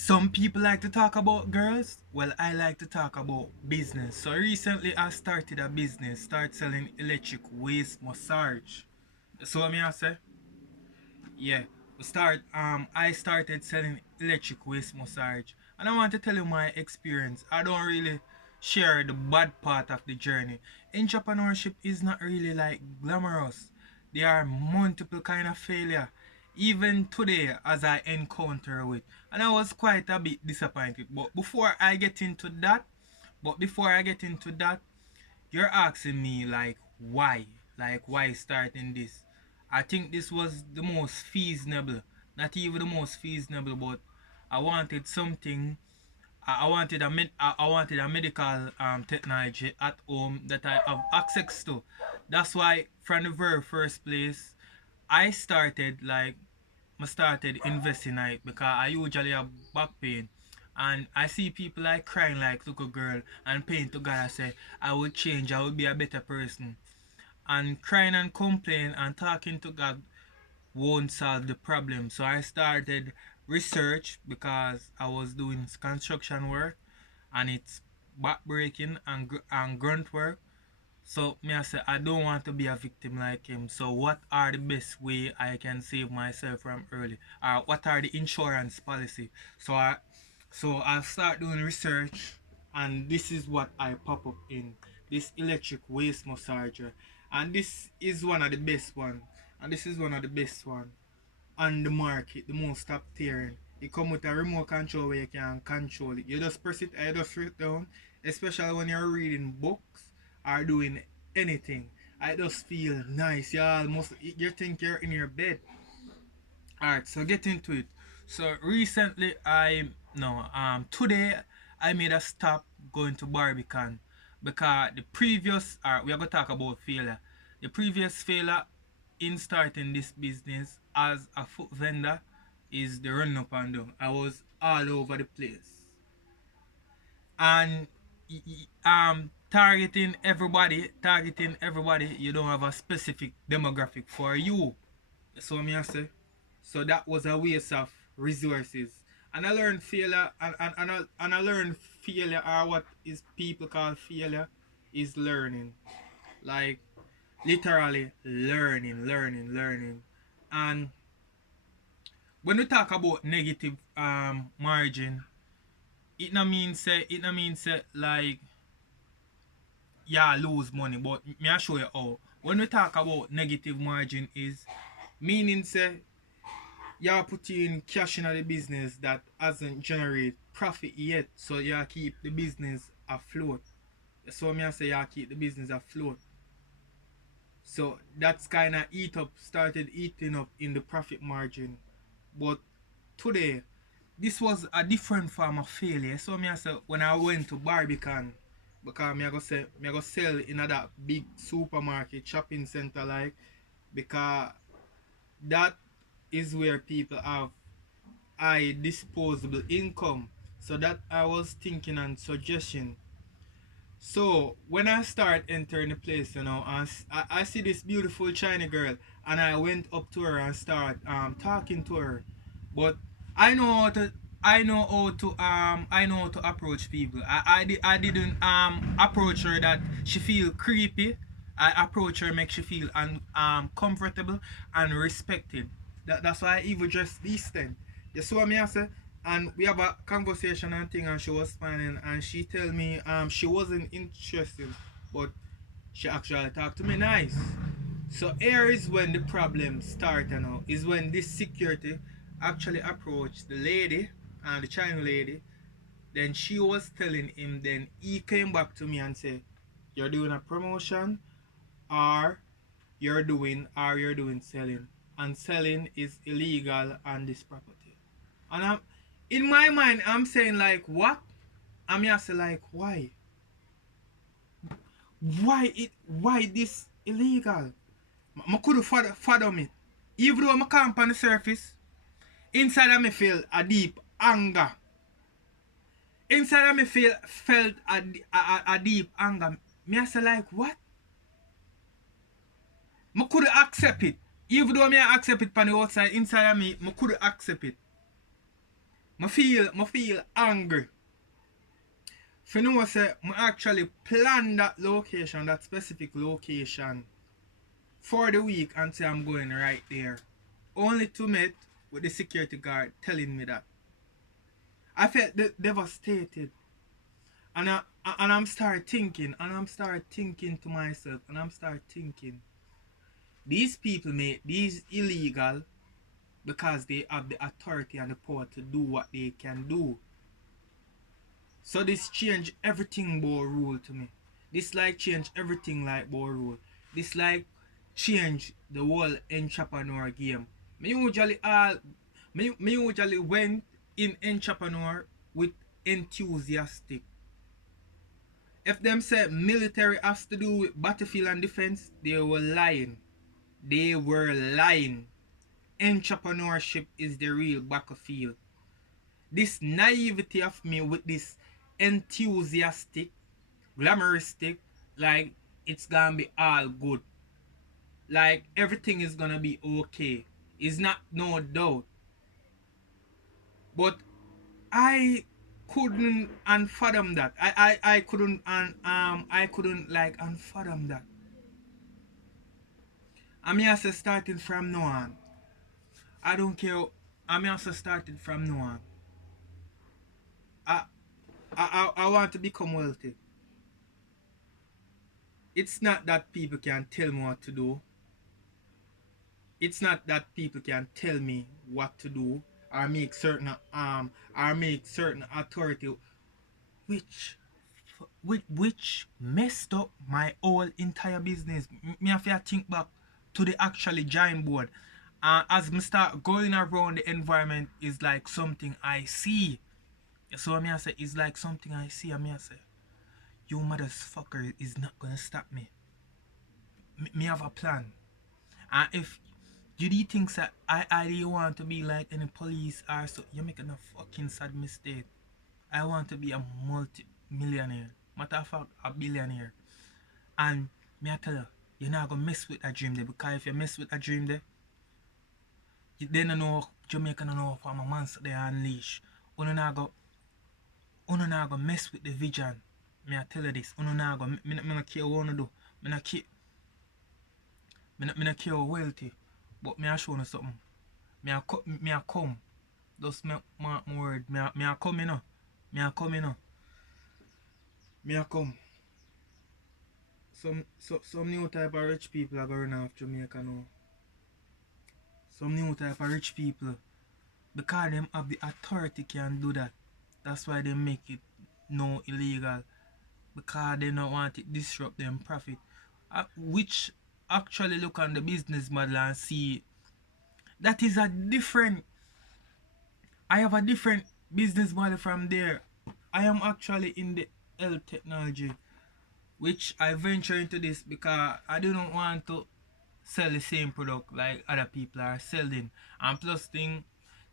Some people like to talk about girls. Well, I like to talk about business. So recently I started a business, start selling electric waist massage. So what me I say? Yeah. I started selling electric waist massage. And I want to tell you my experience. I don't really share the bad part of the journey. Entrepreneurship is not really like glamorous. There are multiple kind of failure. Even today as I encounter with. And I was quite a bit disappointed. Before I get into that, you're asking me like why? Like why starting this? I think this was the most feasible. Not even the most feasible, but I wanted something. I wanted a medical technology at home that I have access to. That's why from the very first place I started like I started investing in it because I usually have back pain. And I see people like crying like little girl and praying to God. I say I will change, I will be a better person. And crying and complaining and talking to God won't solve the problem. So I started research because I was doing construction work and it's backbreaking and grunt work. So me I say I don't want to be a victim like him. So what are the best way I can save myself from early? Or what are the insurance policy? So I start doing research and this is what I pop up in. This electric waist massager. And this is one of the best one. And this is one of the best one on the market, the most top tier. It come with a remote control where you can control it. You just press it, I just straight down, especially when you're reading books or doing anything. I just feel nice. You think you're in your bed. Alright, so get into it. So recently I no today I made a stop going to Barbican because the previous we are gonna talk about failure. The previous failure in starting this business as a food vendor is the run up and down. I was all over the place. And targeting everybody, you don't have a specific demographic for you. That's what I say. So that was a waste of resources. And I learned failure and I learned failure or what is people call failure is learning. Like literally learning. And when we talk about negative margin, it no mean say like yeah lose money, but me I show you how. When we talk about negative margin is meaning say you're putting cash in the business that hasn't generated profit yet, so you keep the business afloat. So me I say you keep the business afloat. So that's kind of started eating up in the profit margin. But today, this was a different form of failure. So me I say when I went to Barbican, because me I go sell in that big supermarket shopping center like, because that is where people have high disposable income. So that I was thinking and suggesting. So when I start entering the place, I see this beautiful China girl, and I went up to her and start talking to her. But I know how to I know how to approach people. I didn't approach her that she feel creepy. I approach her make she feel comfortable and respected. That's why I even dress decent. You saw me I say, and we have a conversation and thing, and she was smiling, and she tell me she wasn't interested, but she actually talked to me nice. So here is when the problem start, is when this security actually approached the lady and the China lady. Then she was telling him, then he came back to me and said, you're doing a promotion, or you're doing selling, and selling is illegal on this property. And I'm in my mind I'm saying like what? I'm just like why this illegal? I could fathom it. Even though I can't on the surface, inside of me feel a deep anger. Inside of me felt a deep anger. Me I say like what? I could accept it. Even though me I accept it on the outside, inside of me, I could accept it. I feel angry. For you know say I actually plan that location, that specific location for the week and say I'm going right there. Only to meet with the security guard telling me that. I felt devastated. And I'm start thinking, and I'm start thinking to myself, and I'm start thinking, these people make these illegal because they have the authority and the power to do what they can do. So this change everything about rule to me. This like change everything like about rule. This like change the whole entrepreneur game. Me usually me usually went in entrepreneur with enthusiastic. If them say military has to do with battlefield and defense, they were lying. They were lying. Entrepreneurship is the real battlefield. This naivety of me with this enthusiastic, glamouristic, like it's gonna be all good. Like everything is gonna be okay. It's not no doubt. But I couldn't unfathom that. I couldn't I couldn't like unfathom that. I mean, also starting from now on. I don't care. I mean, also started from now on. I, I want to become wealthy. It's not that people can tell me what to do. It's not that people can tell me what to do or make certain authority which which messed up my whole entire business. Me have to think back to the actually giant board. As me start going around the environment is like something I see. So I say it's like something I see. I say, you motherfucker is not gonna stop me. Me have a plan. And if you do think that I do want to be like any police or so, you're making a fucking sad mistake. I want to be a multi-millionaire. Matter of fact, a billionaire. And me I tell you, you're not gonna mess with a dream there because if you mess with a dream there, you then know Jamaica don't know for my monster they unleash. Uno not go mess with the vision. Me I tell you this. Uno not go me not care what uno do. Me not care me not care wealthy. But me I show you something. Me I come. Just mark my word. Me I come, you know. Me I come, you know. Me I come. Some new type of rich people are going off Jamaica now. Some new type of rich people, because them have the authority can do that. That's why they make it no illegal. Because they don't want it disrupt them profit. Which actually look on the business model and see that is a different. I have a different business model from there. I am actually in the health technology, which I venture into this because I do not want to sell the same product like other people are selling. And plus thing,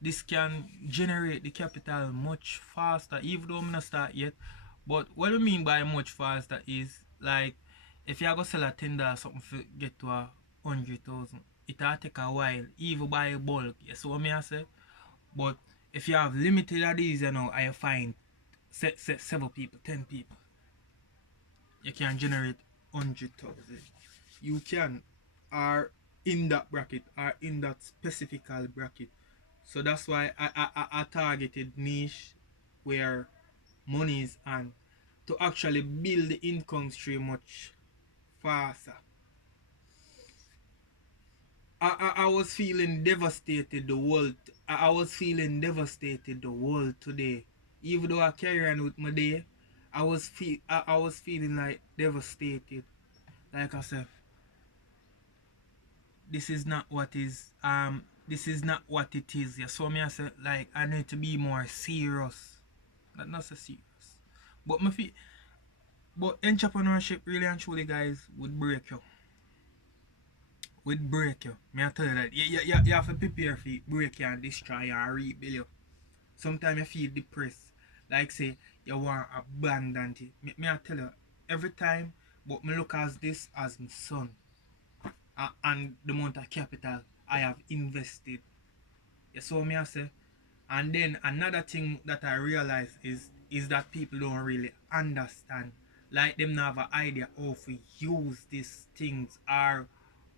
this can generate the capital much faster, even though I'm not start yet. But what I mean by much faster is like if you are gonna sell a $10 something for get to 100,000, it'll take a while, even by bulk. You see what I say? But if you have limited of these, you know, I find several people, 10 people, you can generate 100,000. You can, are in that bracket, are in that specific bracket. So that's why I targeted niche where money is and to actually build the income stream much faster. I was feeling devastated the world. I was feeling devastated the world today. Even though I carry on with my day, I was feeling like devastated. Like I said, this is not what is this is not what it is. Yeah, so me I said like I need to be more serious. Not so serious. But my feel but entrepreneurship really and truly guys would break you. Would break you. Me I tell you that you have to prepare for it, break you and destroy you and rebuild you. Sometimes you feel depressed. Like say you want abandon it. Me I tell you every time but me look as this as my son. And the amount of capital I have invested. You saw me I say And then another thing that I realize is that people don't really understand. Like them not have an idea how to use these things, or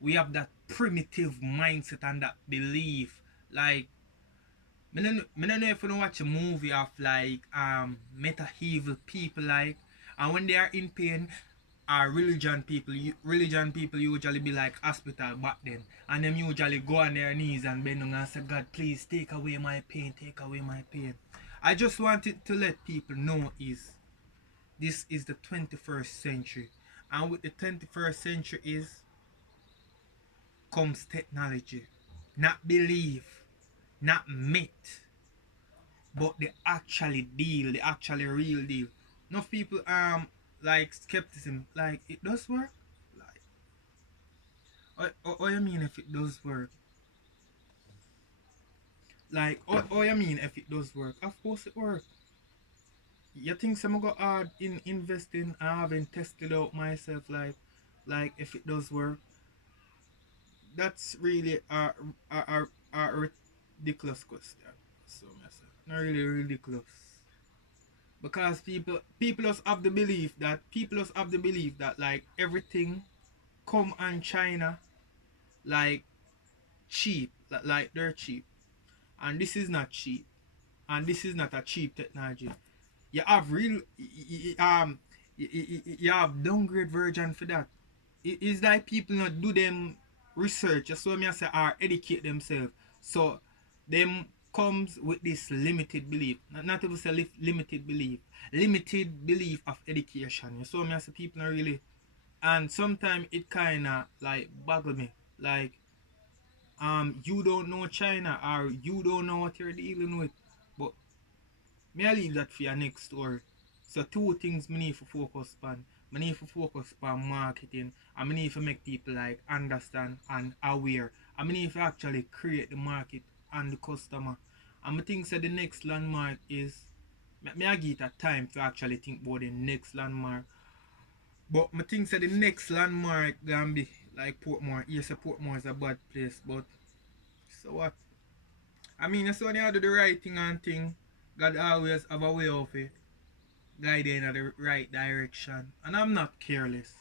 we have that primitive mindset and that belief. Like me don't know if you don't watch a movie of like medieval people, like, and when they are in pain, religion people usually be like hospital back then, and them usually go on their knees and bend down and say, God, please take away my pain, take away my pain. I just wanted to let people know is this is the 21st century, and with the 21st century is comes technology, not belief, not myth, but the actually deal, the actually real deal. Enough people like skepticism, like it does work. Like, what you mean if it does work? Like, what you mean if it does work? Of course it works. You think some go hard in investing? I haven't tested out myself. Like if it does work, that's really a ridiculous question. So myself, not really ridiculous. Because people just have the belief that like everything come on China like cheap, like they're cheap, and this is not cheap, and this is not a cheap technology. You have real you have downgrade version for that. It is like people not do them research, just so me I say, or educate themselves. So them comes with this limited belief. Not even say limited belief. Limited belief of education. You saw me as people not really, and sometimes it kinda like boggle me. Like you don't know China, or you don't know what you're dealing with. But me I leave that for your next story. So two things me need to focus on. Me need to focus on marketing, and me need to make people like understand and aware. And me need to actually create the market and the customer. And me think that the next landmark is, me I give it a time to actually think about the next landmark. But me think that the next landmark gonna be like Portmore. Yes, Portmore is a bad place, but so what? I mean, it's when you do the right thing and thing, God always have a way of it, guide in the right direction. And I'm not careless.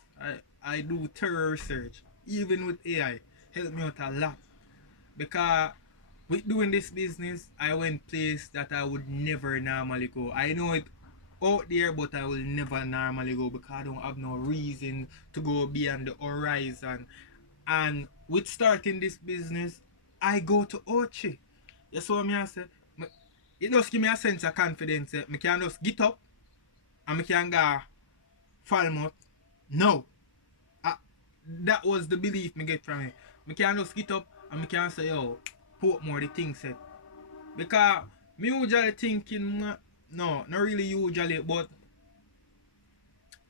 I do thorough research. Even with AI, help me out a lot. Because with doing this business, I went place that I would never normally go. I know it out there, but I will never normally go because I don't have no reason to go beyond the horizon. And with starting this business, I go to Ochi. You saw me I say, it just give me a sense of confidence. I can just get up and I can go Falmouth. No. Uh, that was the belief me get from it. I can just get up and I can say, yo, Portmore the thing said. Because me usually thinking, no, not really usually, but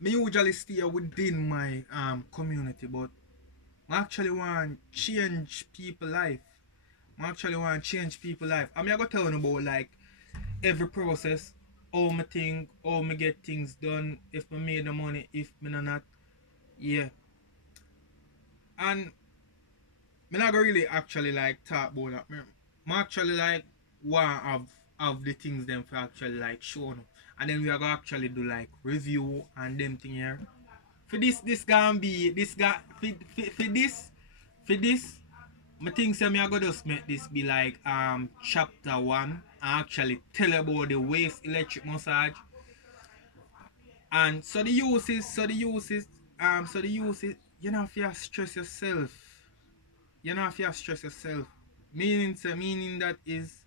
me usually stay within my community, but I actually want to change people life. I actually want to change people life. I mean, I got to tell you about like every process, how me think, how me get things done, if me made the money, if me not, yeah. And me not really actually like talk about that. Me actually like want have the things them for actually like show no. And then we are gonna actually do like review and them thing here. For this gonna be this guy for this I think say me I go just make this be like chapter one and actually tell about the waist electric massage. And so the uses you know if you stress yourself. You know if you stress yourself. Meaning that is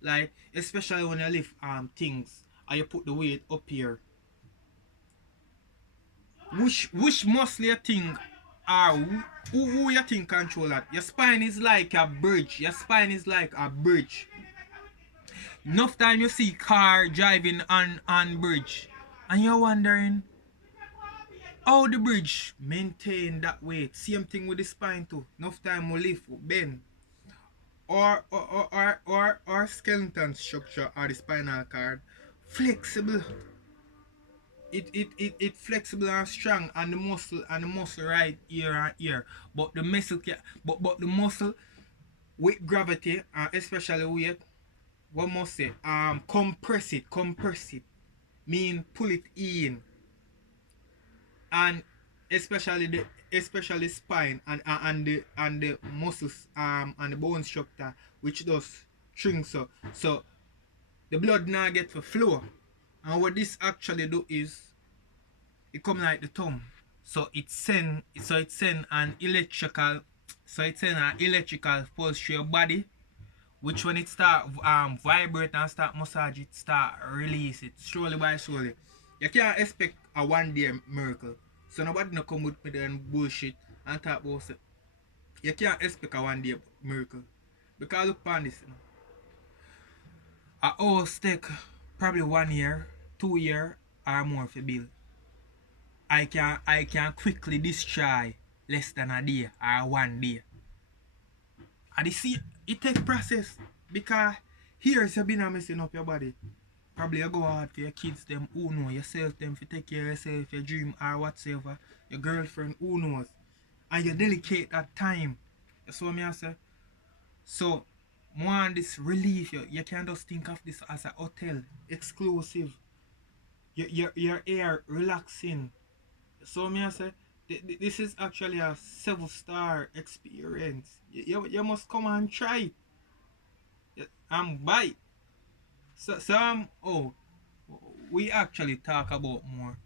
like especially when you lift things and you put the weight up here. Which muscle you think are who you think control that? Your spine is like a bridge. Your spine is like a bridge. Enough time you see car driving on bridge and you're wondering how the bridge maintain that weight. Same thing with the spine too. Enough time we lift, we bend. Or skeleton structure or the spinal cord flexible. It flexible and strong, and the muscle right here and here. But the muscle can, but the muscle with gravity and especially weight what must say, compress it, mean pull it in, and especially the especially spine and the muscles and the bone structure which does shrink, so the blood now get to flow. And what this actually do is it come like the thumb. So it send an electrical pulse through your body, which when it start vibrate and start massage it, start release it slowly by slowly. You can't expect a 1 day miracle. So nobody no come with me then bullshit and talk about it. You can't expect a 1 day miracle. Because look upon this, you know. A house take probably 1 year, 2 year or more for build. I can quickly destroy less than a day or 1 day. And you see, it take process because here's you been a messing up your body. Probably you go hard for your kids, them who know yourself, them for take care of yourself, your dream or whatsoever, your girlfriend, who knows. And you delicate that time. That's what I say. So want this relief, you can just think of this as a hotel, exclusive. Your air relaxing. So me I say this is actually a 7-star experience. You must come and try and buy. So oh, we actually talk about more